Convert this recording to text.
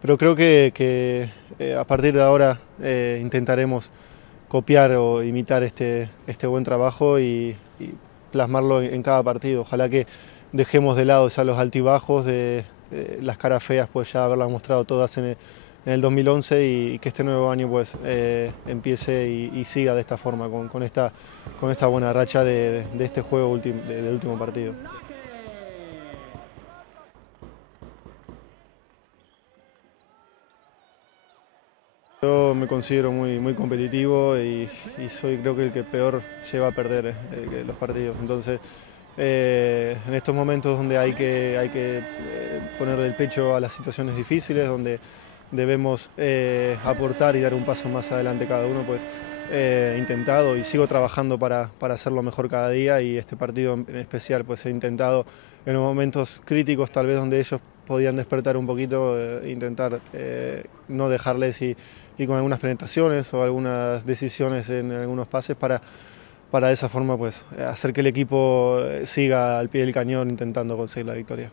pero creo que a partir de ahora intentaremos copiar o imitar este buen trabajo y plasmarlo en cada partido. Ojalá que dejemos de lado ya los altibajos, de las caras feas, pues ya haberlas mostrado todas en el 2011 y que este nuevo año pues empiece y siga de esta forma, con esta buena racha de este juego del último partido. Yo me considero muy competitivo y soy creo que el que peor lleva a perder los partidos. Entonces, en estos momentos donde hay que ponerle el pecho a las situaciones difíciles, donde debemos aportar y dar un paso más adelante cada uno, pues he intentado y sigo trabajando para hacerlo mejor cada día y este partido en especial pues he intentado en los momentos críticos tal vez donde ellos podían despertar un poquito, intentar no dejarles y con algunas penetraciones o algunas decisiones en algunos pases para de esa forma pues hacer que el equipo siga al pie del cañón intentando conseguir la victoria.